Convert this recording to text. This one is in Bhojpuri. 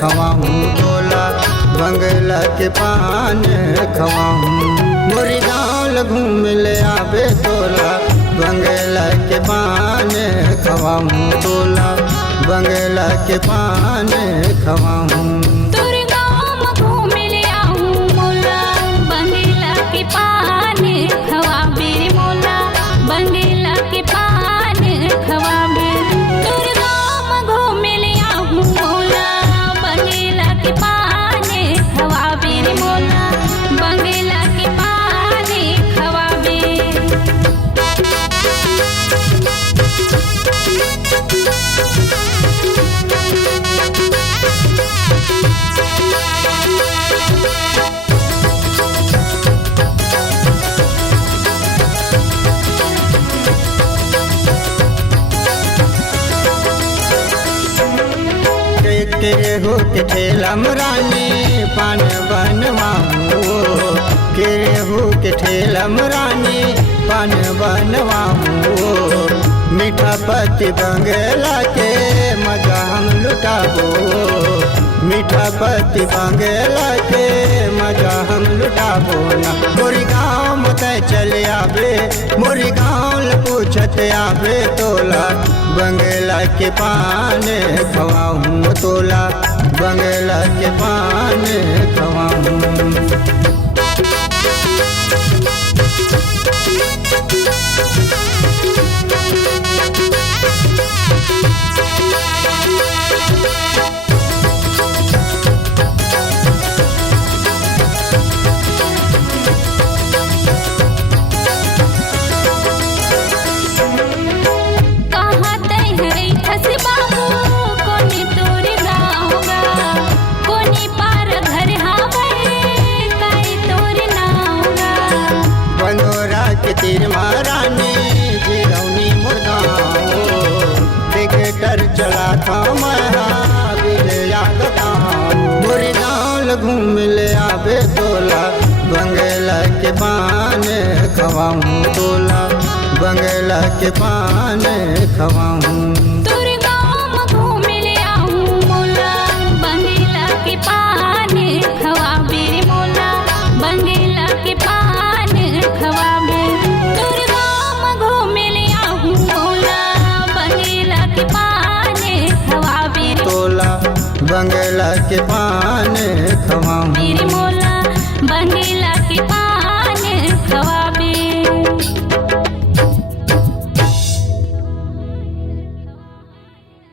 खवाऊं तोला, बंगला के पान खवाऊं। मोरी गाँव घूम ले आवे तोला, बंगला के पान खवाऊं तोला, बंगला के पान खवाऊं। तेरे हो के ठेलम रानी पान बनवाऊं, तेरे हो के ठेलम रानी पान बनवाऊं। मीठा पति बंगला के मजा हम लुटाबो, मीठा पति बंगला के मजा हम लुटाबो ना। मोरी गाँव मत चले आवे, मोरी गाँव पूछत आवे तोला, बंगला के पान खवाऊं तोला, बंगला के पान खवाऊं। तीर महारानी जिरौनी मुर्गाओ, टिकटर चला था विजया गाँव। मोरी गाँव घूम ले आवे तोला, बंगला के पान खवाऊं तोला, बंगला के पान खवाऊं। बंगला के पान खवा।